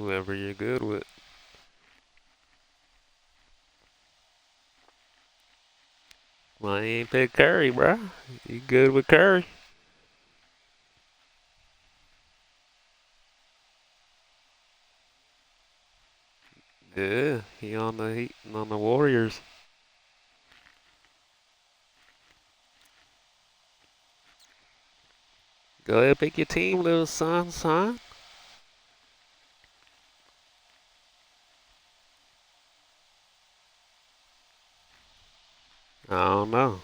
Whoever you're good with. Well, you ain't pick Curry, bro. You good with Curry? Yeah, he on the Heat and on the Warriors. Go ahead, pick your team, little son. I don't know.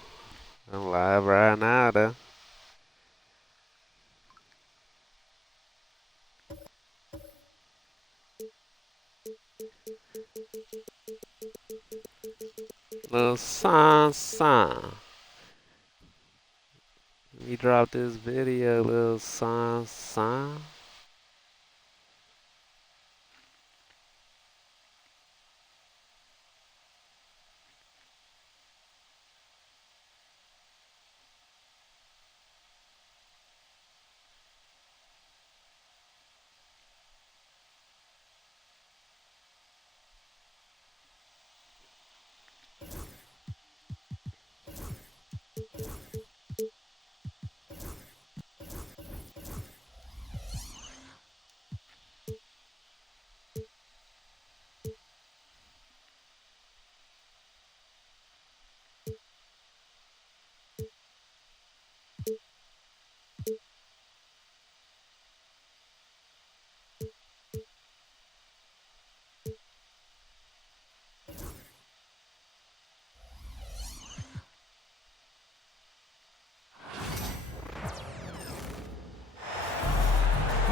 I'm live right now, though. Little son. Let me drop this video, little son.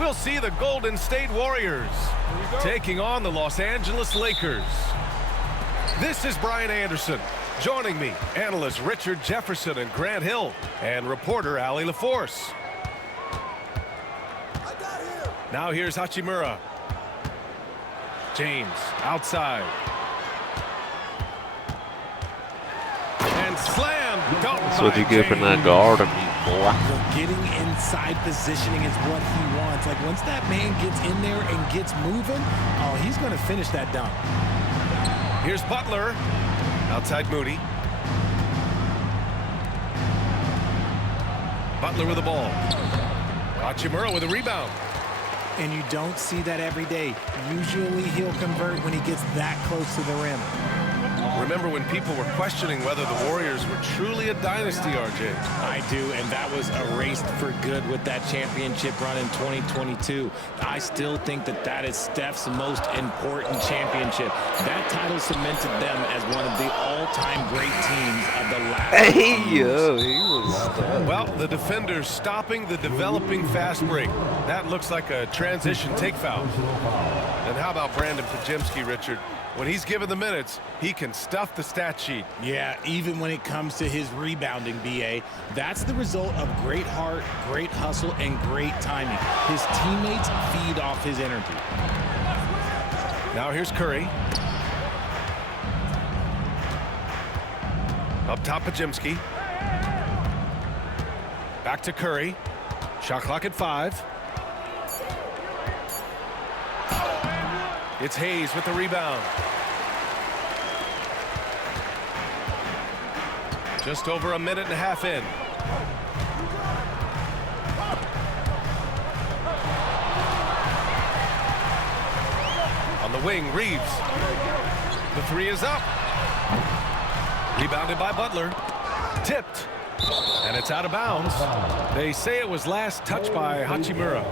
We'll see the Golden State Warriors taking on the Los Angeles Lakers. This is Brian Anderson. Joining me, analysts Richard Jefferson and Grant Hill, and reporter Allie LaForce. Now here's Hachimura. James outside. And slam. That's what you get for not guarding me, boy. Getting inside positioning is what he wants. Like once that man gets in there and gets moving, oh, he's going to finish that dunk. Here's Butler. Outside Moody. Butler with the ball. Hachimura with a rebound. And you don't see that every day. Usually he'll convert when he gets that close to the rim. Remember when people were questioning whether the Warriors were truly a dynasty, RJ? I do, and that was erased for good with that championship run in 2022. I still think that that is Steph's most important championship. That title cemented them as one of the all-time great teams of the last Hey, yo, he was Well, the defender's stopping the developing fast break. That looks like a transition take foul. And how about Brandon Pajemski, Richard? When he's given the minutes, he can stuff the stat sheet. Yeah, even when it comes to his rebounding, B.A., that's the result of great heart, great hustle, and great timing. His teammates feed off his energy. Now here's Curry. Up top, Pajemski. Back to Curry. Shot clock at 5. It's Hayes with the rebound. Just over a minute and a half in. On the wing, Reeves. The three is up. Rebounded by Butler. Tipped. And it's out of bounds. They say it was last touched by Hachimura.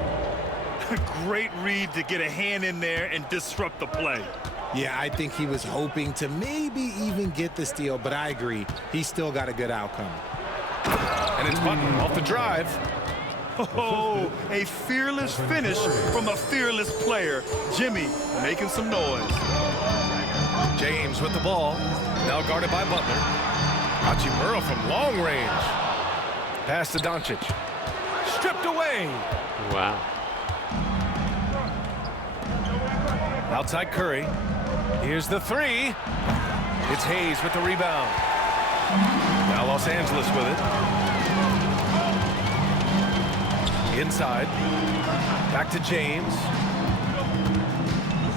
Great read to get a hand in there and disrupt the play. Yeah, I think he was hoping to maybe even get the steal, but I agree. He still got a good outcome. And it's Button off the drive. Oh, a fearless finish from a fearless player. Jimmy making some noise. James with the ball. Now guarded by Butler. Hachimura from long range. Pass to Doncic. Stripped away. wow. Outside Curry. Here's the three. It's Hayes with the rebound. Now Los Angeles with it. Inside. Back to James.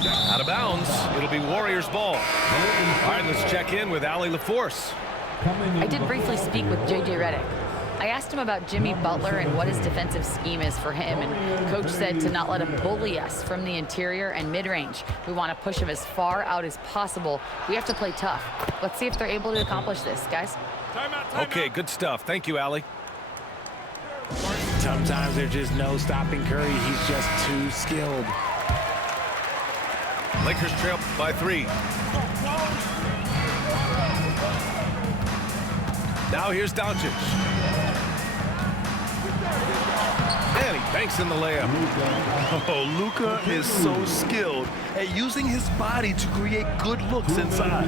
Out of bounds. It'll be Warriors ball. All right, let's check in with Allie LaForce. I did briefly speak with J.J. Redick. I asked him about Jimmy Butler and what his defensive scheme is for him, and Coach said to not let him bully us from the interior and mid-range. We want to push him as far out as possible. We have to play tough. Let's see if they're able to accomplish this, guys. Okay, good stuff. Thank you, Allie. Sometimes there's just no stopping Curry. He's just too skilled. Lakers trail by 3. Now here's Doncic. And he banks in the layup. Oh, Luka is so skilled at using his body to create good looks inside.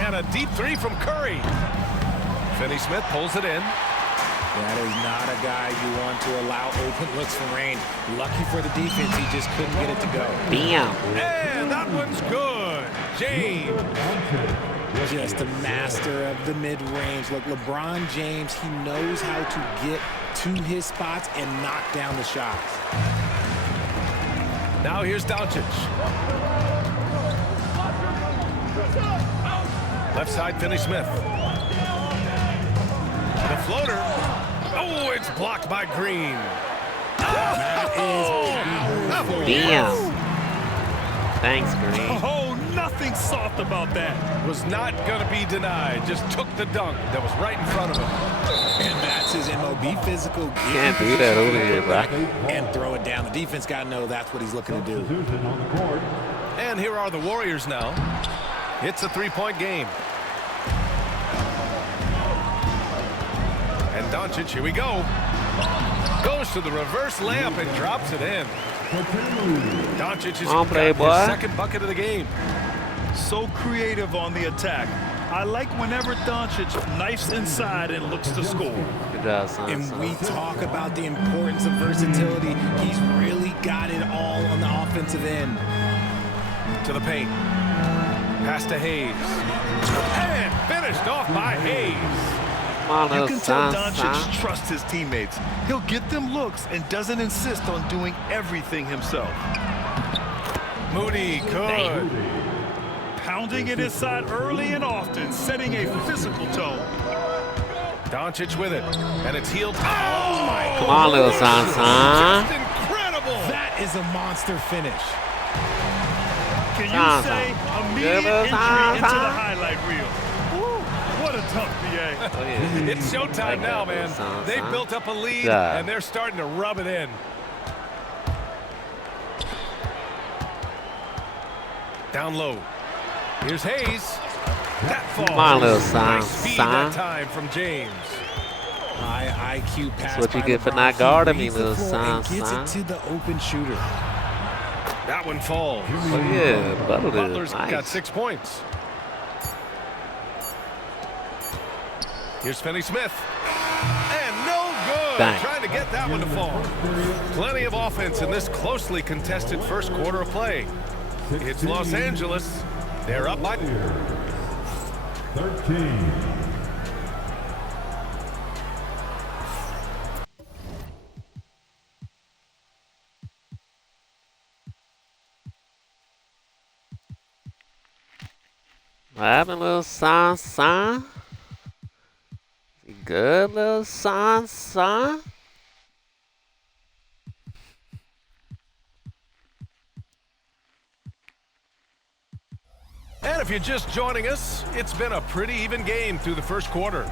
And a deep 3 from Curry. Finney-Smith pulls it in. That is not a guy you want to allow open looks from range. Lucky for the defense, he just couldn't get it to go. Bam. And that one's good. James. Just a master of the mid-range. Look, LeBron James, he knows how to get to his spots and knock down the shots. Now here's Doncic. Left side, Finney-Smith. The floater. Oh, it's blocked by Green. That is powerful. Bam. Thanks, Green. Oh, nothing soft about that. Was not going to be denied. Just took the dunk that was right in front of him. And that's his MOB physical. Can't do that over here, bro. And throw it down. The defense got to know that's what he's looking to do. And here are the Warriors now. It's a 3-point game. And Doncic, here we go. Goes to the reverse layup and drops it in. Doncic has got his second bucket of the game. So creative on the attack. I like whenever Doncic knifes inside and looks to score. Good job, son. And we talk about the importance of versatility. He's really got it all on the offensive end. To the paint. Pass to Hayes. And finished off by Hayes. You can tell Doncic trusts his teammates. He'll get them looks and doesn't insist on doing everything himself. Moody good. Pounding it inside early and often, setting a physical tone. Doncic with it, and it's healed. Oh my! Come on, little son. Just incredible! That is a monster finish. Can you say immediate entry into the highlight reel? Woo, what a tough BA. Oh, yeah. It's showtime now, man. They've built up a lead, and they're starting to rub it in. Down low. Here's Hayes. That falls. Come on, little son. Nice speed that time from James. High IQ pass. That's what you by get for LeBron. not guarding me, He reads the little floor and son. gets it to the open shooter. That one falls. Oh, yeah. Butler's Nice. got 6 points. Here's Finney-Smith. And no good. Dang. Trying to get that one to fall. Plenty of offense in this closely contested first quarter of play. It's Los Angeles. They're up by 13. What happened, little son? You good, little son? And if you're just joining us, it's been a pretty even game through the first quarter.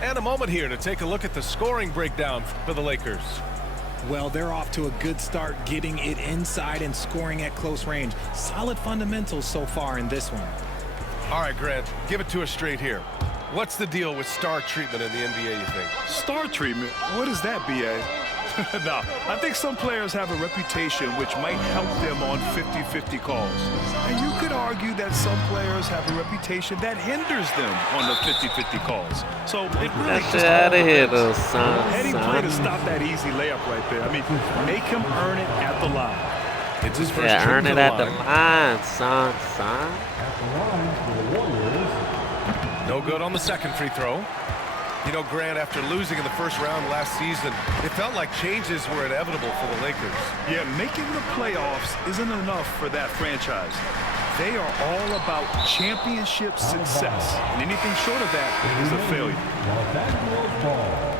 And a moment here to take a look at the scoring breakdown for the Lakers. Well, they're off to a good start getting it inside and scoring at close range. Solid fundamentals so far in this one. All right, Grant, give it to us straight here. What's the deal with star treatment in the NBA, you think? Star treatment? What is that, BA? Now, I think some players have a reputation which might help them on 50-50 calls. And you could argue that some players have a reputation that hinders them on the 50-50 calls. So it really Get just out of here, depends. little son. Heady play to stop that easy layup right there. I mean, make him earn it at the line. It's his first Yeah, trip earn to it the at the line. line, son. At the line for the Warriors. No good on the second free throw. You know, Grant, after losing in the first round last season, it felt like changes were inevitable for the Lakers. Yeah, making the playoffs isn't enough for that franchise. They are all about championship success, and anything short of that is a failure. Los Angeles ball.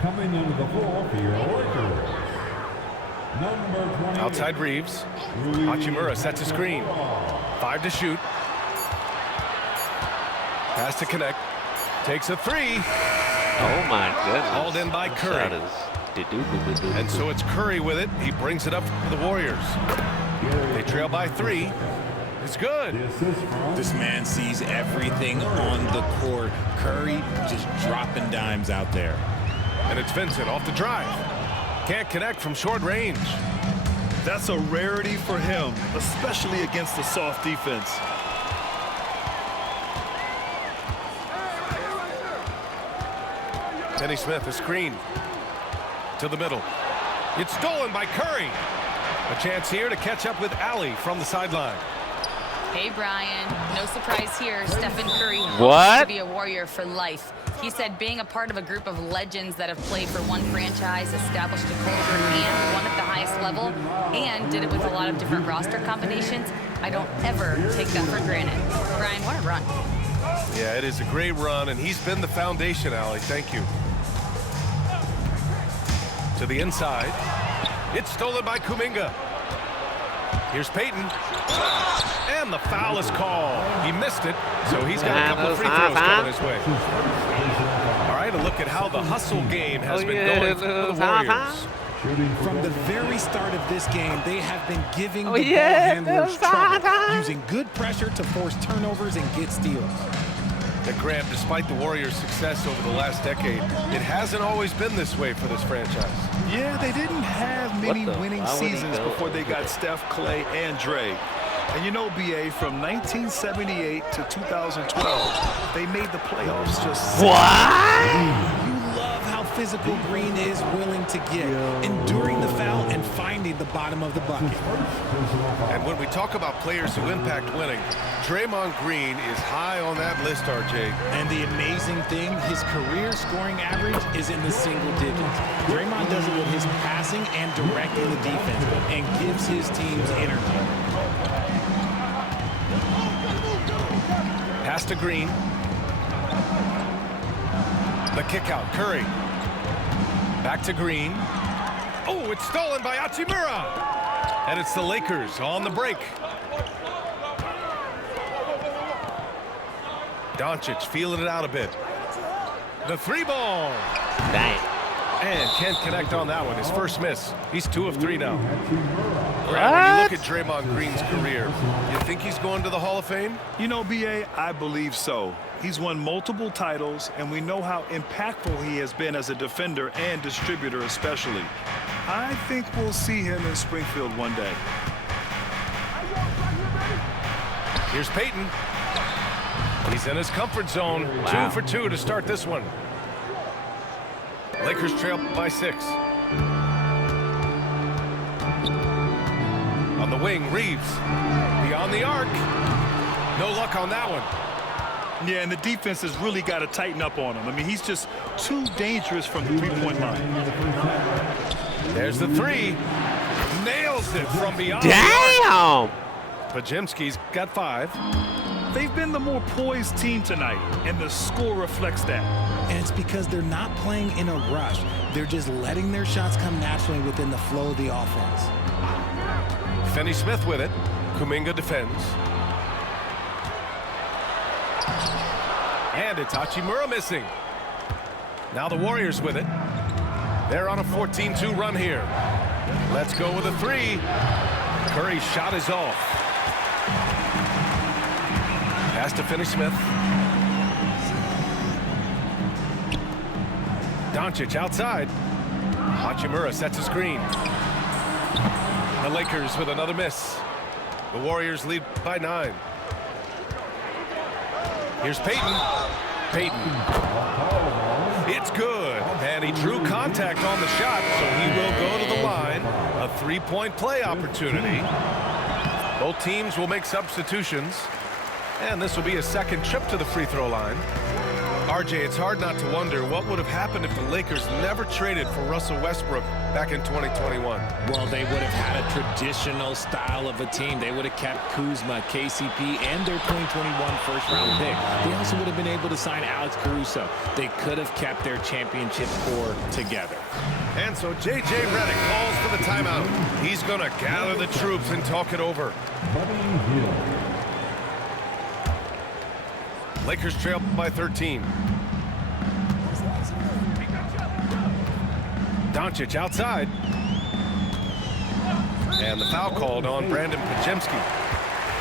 Coming into the floor for your Lakers. Number 20. Outside Reeves. Hachimura sets a screen. 5 to shoot. Pass to connect. Takes a 3. Oh my goodness. Hauled in by Curry. And so it's Curry with it. He brings it up for the Warriors. They trail by 3. It's good. This man sees everything on the court. Curry just dropping dimes out there. And it's Vincent off the drive. Can't connect from short range. That's a rarity for him, especially against a soft defense. Finney Smith, a screen to the middle. It's stolen by Curry. A chance here to catch up with Allie from the sideline. Hey, Brian. No surprise here. Stephen Curry What? hopes to be a Warrior for life. He said being a part of a group of legends that have played for one franchise, established a culture, and won at the highest level, and did it with a lot of different roster combinations, I don't ever take that for granted. Brian, what a run. Yeah, it is a great run, and he's been the foundation, Allie. Thank you. To the inside. It's stolen by Kuminga. Here's Payton. And the foul is called. He missed it, so he's got a couple of free throws coming his way. All right, a look at how the hustle game has been going for the Warriors. From the very start of this game, they have been giving the ball handlers trouble, using good pressure to force turnovers and get steals. And Grant, despite the Warriors' success over the last decade, it hasn't always been this way for this franchise. Yeah, they didn't have many winning Why would he seasons go? before they got Steph, Clay, and Dre. And you know, BA, from 1978 to 2012, they made the playoffs just You love how physical Green is willing to get, enduring the foul and finding the bottom of the bucket. And when we talk about players who impact winning, Draymond Green is high on that list, RJ. And the amazing thing, his career scoring average is in the single digits. Draymond does it with his passing and directing the defense and gives his teams energy. Pass to Green. The kick out, Curry. Back to Green. Oh, it's stolen by Hachimura. And it's the Lakers on the break. Doncic feeling it out a bit. The 3-ball. Dang. And can't connect on that one. His first miss. He's 2 of 3 now. When you What? look at Draymond Green's career, you think he's going to the Hall of Fame? You know, BA, I believe so. He's won multiple titles, and we know how impactful he has been as a defender and distributor especially. I think we'll see him in Springfield one day. Here's Payton. He's in his comfort zone. Wow. 2 for 2 to start this one. Lakers trail by 6. On the wing, Reeves. Beyond the arc. No luck on that one. Yeah, and the defense has really got to tighten up on him. I mean, he's just too dangerous from the three-point line. There's the 3. Nails it from beyond. Damn. Pajemski's got 5. They've been the more poised team tonight, and the score reflects that. And it's because they're not playing in a rush. They're just letting their shots come naturally within the flow of the offense. Finney Smith with it. Kuminga defends. And it's Hachimura missing. Now the Warriors with it. They're on a 14-2 run here. Let's go with a 3. Curry's shot is off. Pass to Finney Smith. Doncic outside. Hachimura sets a screen. The Lakers with another miss. The Warriors lead by 9. Here's Payton. Payton. It's good. And he drew contact on the shot, so he will go to the line. A 3-point play opportunity. Both teams will make substitutions. And this will be a second trip to the free throw line. RJ, it's hard not to wonder what would have happened if the Lakers never traded for Russell Westbrook back in 2021. Well, they would have had a traditional style of a team. They would have kept Kuzma, KCP, and their 2021 first-round pick. They also would have been able to sign Alex Caruso. They could have kept their championship core together. And so J.J. Redick calls for the timeout. He's going to gather the troops and talk it over. Lakers trail by 13. Doncic outside. And the foul called on Brandon Pajemski.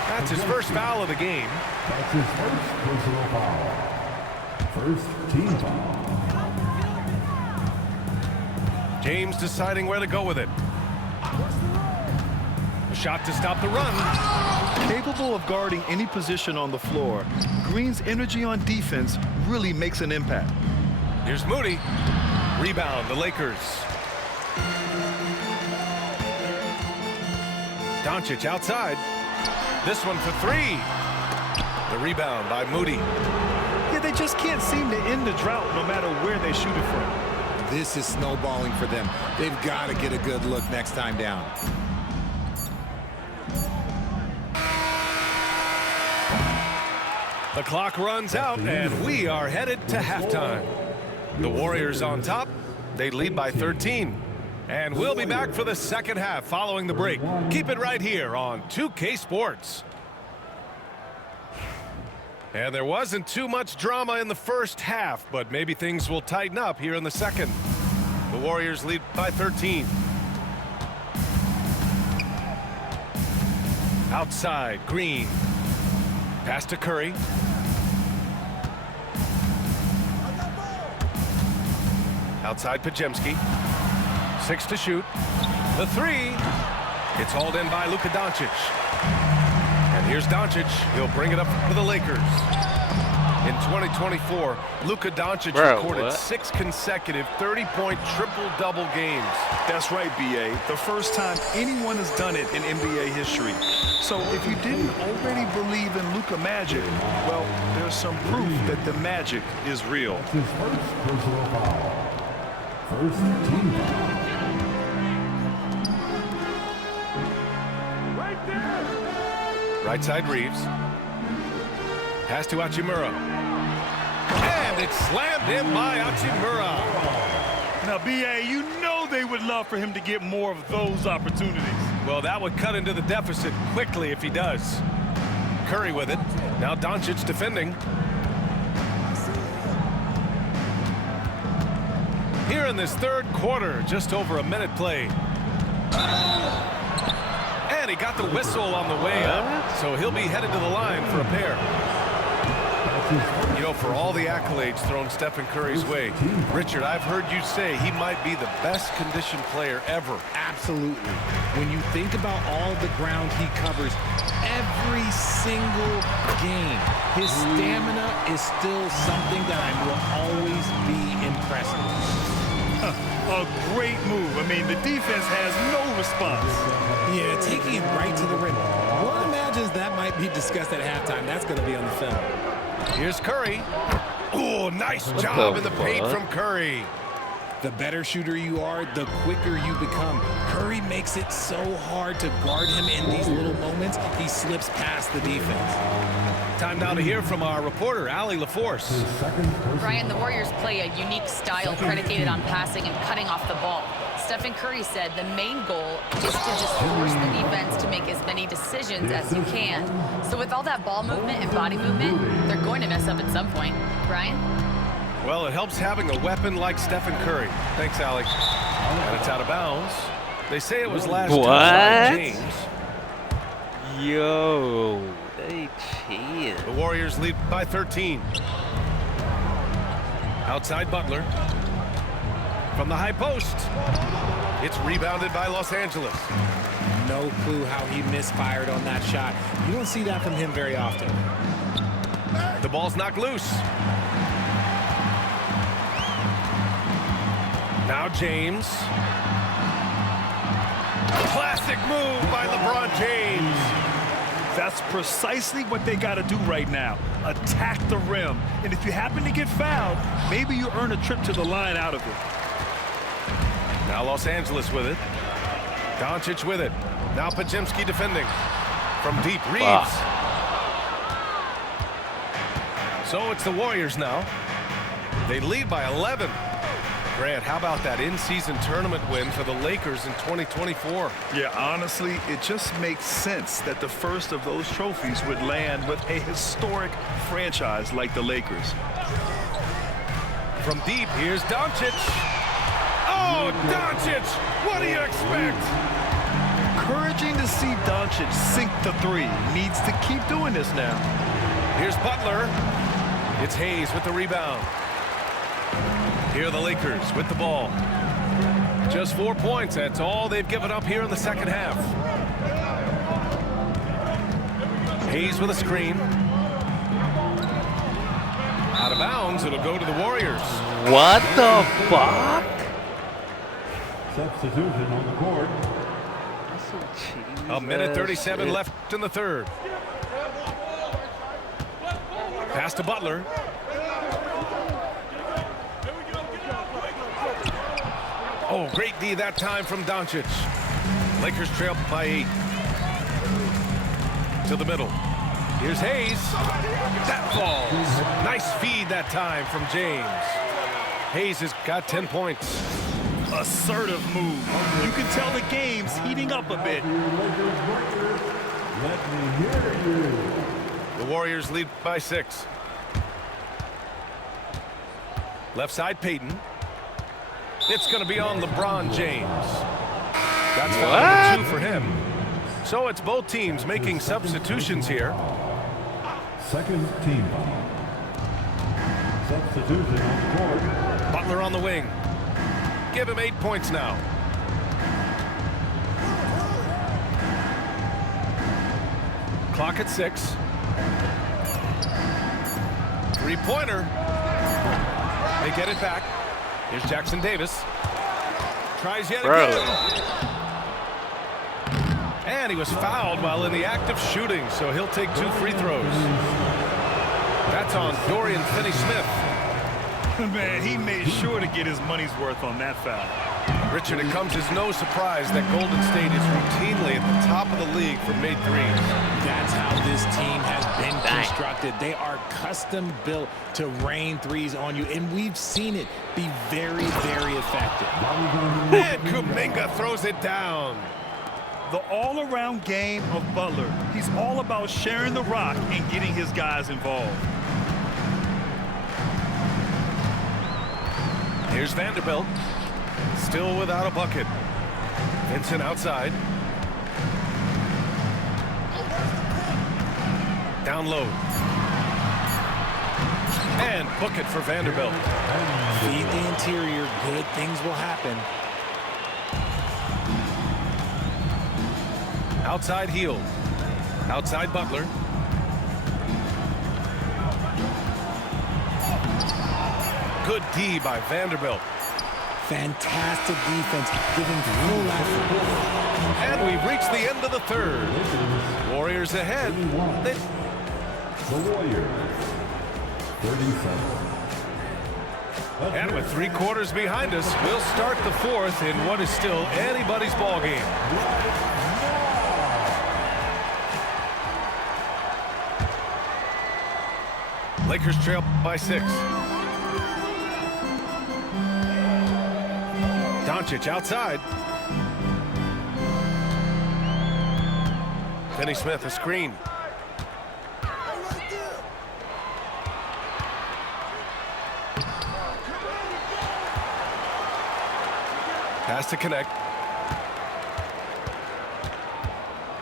That's his first foul of the game. That's his first personal foul. First team foul. James deciding where to go with it. A shot to stop the run. Capable of guarding any position on the floor, Green's energy on defense really makes an impact. Here's Moody. Rebound, the Lakers. Doncic outside. This one for three. The rebound by Moody. Yeah, they just can't seem to end the drought no matter where they shoot it from. This is snowballing for them. They've got to get a good look next time down. The clock runs out, and we are headed to halftime. The Warriors on top. They lead by 13. And we'll be back for the second half following the break. Keep it right here on 2K Sports. And there wasn't too much drama in the first half, but maybe things will tighten up here in the second. The Warriors lead by 13. Outside, Green. Pass to Curry. Outside Pajemski. 6 to shoot. The three. It's hauled in by Luka Doncic. And here's Doncic. He'll bring it up for the Lakers. In 2024, Luka Doncic recorded 6 consecutive 30-point triple-double games. That's right, B.A. The first time anyone has done it in NBA history. So if you didn't already believe in Luka magic, well, there's some proof that the magic is real. That's his first personal foul. First team foul. Right side, Reeves. Pass to Hachimura. And it's slammed in by Hachimura. Now, B.A., you know they would love for him to get more of those opportunities. Well, that would cut into the deficit quickly if he does. Curry with it. Now Doncic defending. Here in this third quarter, just over a minute played. And he got the whistle on the way up, so he'll be headed to the line for a pair. You know, for all the accolades thrown Stephen Curry's way, Richard, I've heard you say he might be the best conditioned player ever. Absolutely. When you think about all the ground he covers every single game, his stamina is still something that I will always be impressed with. A great move. I mean, the defense has no response. Yeah, taking it right to the rim. One imagines that might be discussed at halftime. That's going to be on the film. Here's Curry. Oh, nice job in the paint from Curry. The better shooter you are, the quicker you become. Curry makes it so hard to guard him in these little moments. He slips past the defense. Time now to hear from our reporter, Allie LaForce. Brian, the Warriors play a unique style predicated on passing and cutting off the ball. Stephen Curry said the main goal is to just force the defense to make as many decisions as you can. So with all that ball movement and body movement, they're going to mess up at some point. Brian? Well, it helps having a weapon like Stephen Curry. Thanks, Alex. And it's out of bounds. They say it was last touched by James. Yo, they cheated. The Warriors lead by 13. Outside Butler. From the high post. It's rebounded by Los Angeles. No clue how he misfired on that shot. You don't see that from him very often. The ball's knocked loose. Now James. Classic move by LeBron James. That's precisely what they got to do right now. Attack the rim. And if you happen to get fouled, maybe you earn a trip to the line out of it. Now Los Angeles with it. Doncic with it. Now Podziemski defending. From deep, Reeves. So it's the Warriors now. They lead by 11. Grant, how about that in-season tournament win for the Lakers in 2024? Yeah, honestly, it just makes sense that the first of those trophies would land with a historic franchise like the Lakers. From deep, here's Doncic. Oh, Doncic! What do you expect? Encouraging to see Doncic sink the three. Needs to keep doing this now. Here's Butler. It's Hayes with the rebound. Here are the Lakers with the ball. Just 4 points. That's all they've given up here in the second half. Hayes with a screen. Out of bounds. It'll go to the Warriors. What the fuck? Substitution on the court. A minute 37 left in the third. Pass to Butler. Oh, great D that time from Doncic. Lakers trail by 8. To the middle. Here's Hayes. That falls. Nice feed that time from James. Hayes has got 10 points. Assertive move. You can tell the game's heating up a bit. Let me hear you. The Warriors lead by 6. Left side, Payton. It's going to be on LeBron James. That's foul number 2 for him. So it's both teams making substitutions here. Second team foul. Substitution on the court. Butler on the wing. Give him 8 points now. Clock at 6. Three-pointer. They get it back. Here's Jackson Davis. Tries yet again. And he was fouled while in the act of shooting, so he'll take 2 free throws. That's on Dorian Finney-Smith. Man, he made sure to get his money's worth on that foul. Richard, it comes as no surprise that Golden State is routinely at the top of the league for made threes. That's how this team has been constructed. They are custom built to rain threes on you, and we've seen it be very, very effective. And Kuminga throws it down. The all-around game of Butler. He's all about sharing the rock and getting his guys involved. Here's Vanderbilt. Still without a bucket. Vincent outside. Down low. And book it for Vanderbilt. Feed the interior. Good things will happen. Outside Hield. Outside Butler. Good D by Vanderbilt. Fantastic defense, giving full effort. And we've reached the end of the third. Warriors ahead. The Warriors. 37. And with 3 quarters behind us, we'll start the fourth in what is still anybody's ball game. Lakers trail by 6. Doncic outside. Finney-Smith a screen. Has to connect.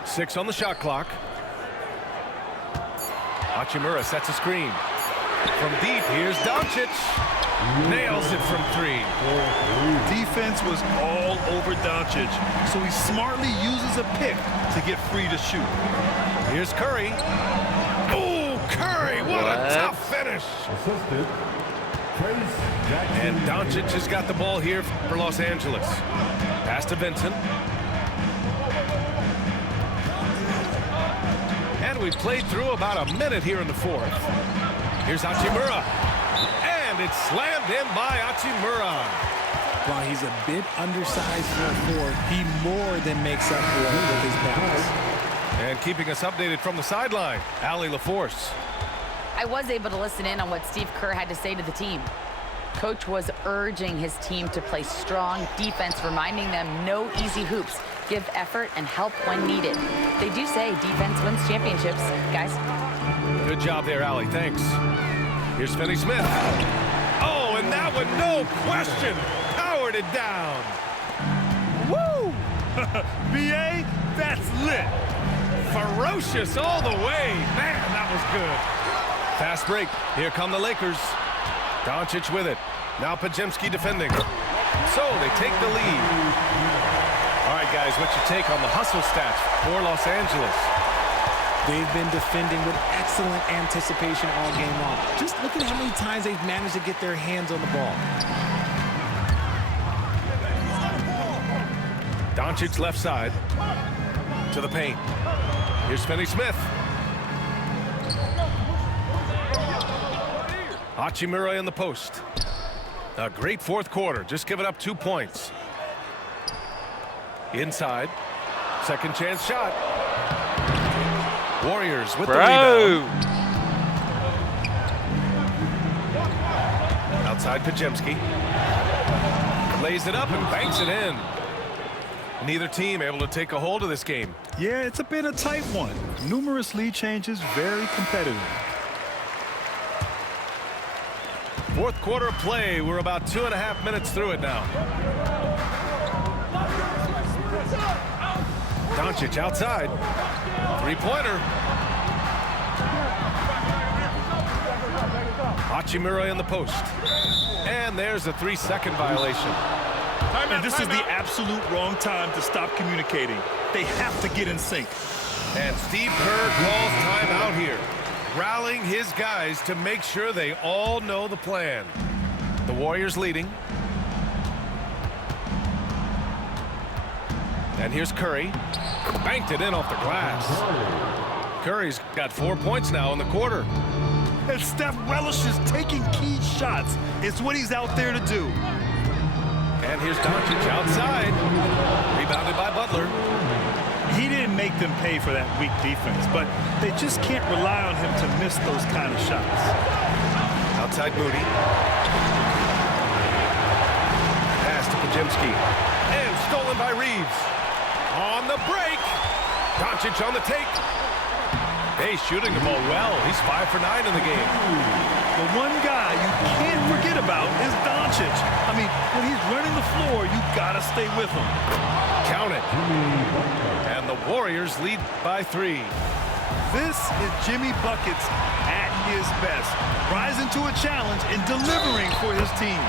6 on the shot clock. Hachimura sets a screen. From deep, here's Doncic. Nails it from 3. Defense was all over Doncic, so he smartly uses a pick to get free to shoot. Here's Curry. Oh, Curry, what a tough finish. Assisted. Trace Jackson. And Doncic has got the ball here for Los Angeles. Pass to Vincent. we've played through about a minute here in the fourth. Here's Hachimura. And it's slammed in by Hachimura. While he's a bit undersized for a four, he more than makes up for it with his balance. And keeping us updated from the sideline, Allie LaForce. I was able to listen in on what Steve Kerr had to say to the team. Coach was urging his team to play strong defense, reminding them no easy hoops, give effort, and help when needed. They do say defense wins championships, guys. Good job there, Allie. Thanks. Here's Finney Smith. Oh, and that one, no question, powered it down. Woo! BA, that's lit. Ferocious all the way. Man, that was good. Fast break. Here come the Lakers. Doncic with it. Now Pajemski defending. So they take the lead. All right, guys, what's your take on the hustle stats for Los Angeles? They've been defending with excellent anticipation all game long. Just look at how many times they've managed to get their hands on the ball. Doncic left side to the paint. Here's Finney Smith. Hachimura in the post. A great fourth quarter. Just giving up 2 points. Inside. Second chance shot. Warriors with the rebound. Outside Pajemski. Lays it up and banks it in. Neither team able to take a hold of this game. Yeah, it's been a tight one. Numerous lead changes, very competitive. Fourth quarter of play. We're about 2.5 minutes through it now. Doncic outside. Three-pointer. Hachimura in the post. And there's a 3-second violation. And this is the absolute wrong time to stop communicating. They have to get in sync. And Steve Kerr calls timeout here, rallying his guys to make sure they all know the plan. The Warriors leading. And here's Curry. Banked it in off the glass. Curry's got 4 points now in the quarter. And Steph relishes taking key shots. It's what he's out there to do. And here's Doncic outside. Rebounded by Butler. He didn't make them pay for that weak defense, but they just can't rely on him to miss those kind of shots. Outside Moody. Pass to Pajemski. And stolen by Reeves. On the break. Doncic on the take. Hey, shooting the ball well. He's 5 for 9 in the game. The one guy you can't forget about is Doncic. I mean, when he's running the floor, you gotta stay with him. Count it. And the Warriors lead by 3. This is Jimmy Buckets at his best, rising to a challenge and delivering for his team.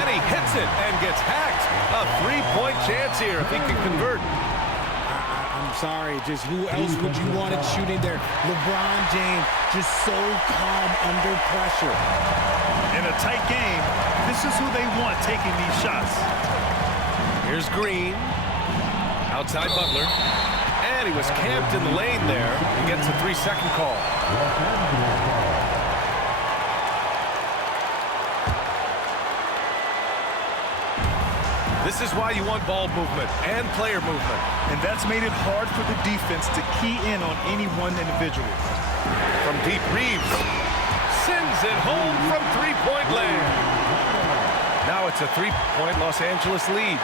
And he hits it and gets hacked. A 3-point chance here if he can convert. I'm sorry, just who else would you want it shooting there? LeBron James, just so calm under pressure. In a tight game, this is who they want taking these shots. Here's Green. Outside Butler. And he was camped in the lane there. He gets a 3-second call. This is why you want ball movement and player movement. And that's made it hard for the defense to key in on any one individual. From deep, Reeves sends it home from three-point land. Now it's a 3-point Los Angeles lead.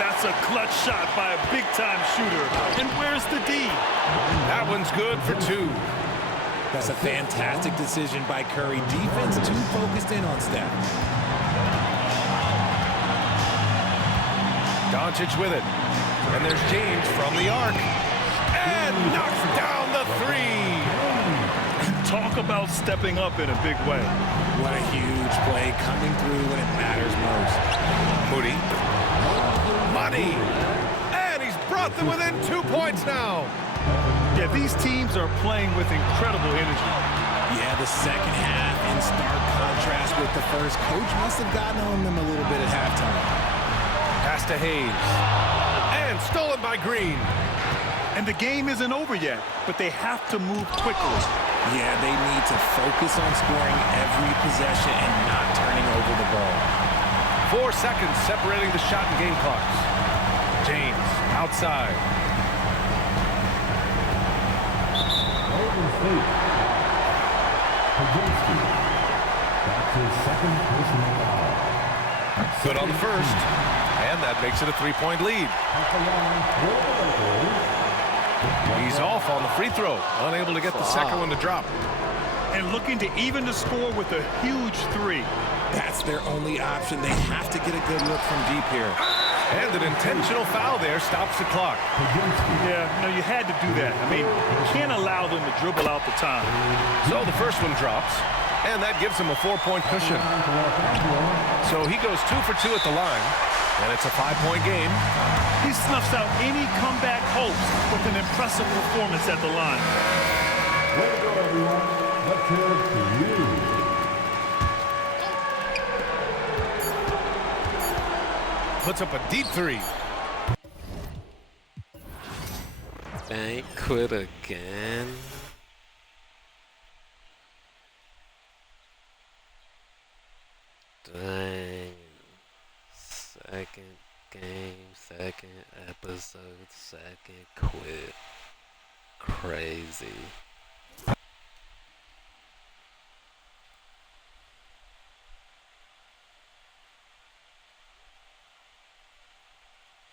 That's a clutch shot by a big-time shooter. And where's the D? That one's good for 2. That's a fantastic decision by Curry. Defense too focused in on Steph. Doncic with it. And there's James from the arc. And knocks down the 3. Talk about stepping up in a big way. What a huge play coming through when it matters most. Moody. Money. And he's brought them within 2 points now. Yeah, these teams are playing with incredible energy. Yeah, the second half in stark contrast with the first. Coach must have gotten on them a little bit at halftime. Pass to Hayes. And stolen by Green. And the game isn't over yet, but they have to move quickly. Yeah, they need to focus on scoring every possession and not turning over the ball. 4 seconds separating the shot and game clocks. James outside. Golden State. Pt.2. That's his second personal foul. Good on the first. And that makes it a 3-point lead. At the line for the Lakers. He's off on the free throw. Unable to get the second one to drop. And looking to even the score with a huge 3. That's their only option. They have to get a good look from deep here. And an intentional foul there stops the clock. Yeah, you had to do that. I mean, you can't allow them to dribble out the time. So the first one drops, and that gives him a 4-point cushion. So he goes 2 for 2 at the line, and it's a 5-point game. He snuffs out any comeback hopes with an impressive performance at the line. Way to go, everyone. Let's hear it for you. Puts up a deep 3. Ain't quit again. Dang. Second game, second episode, second quit. Crazy.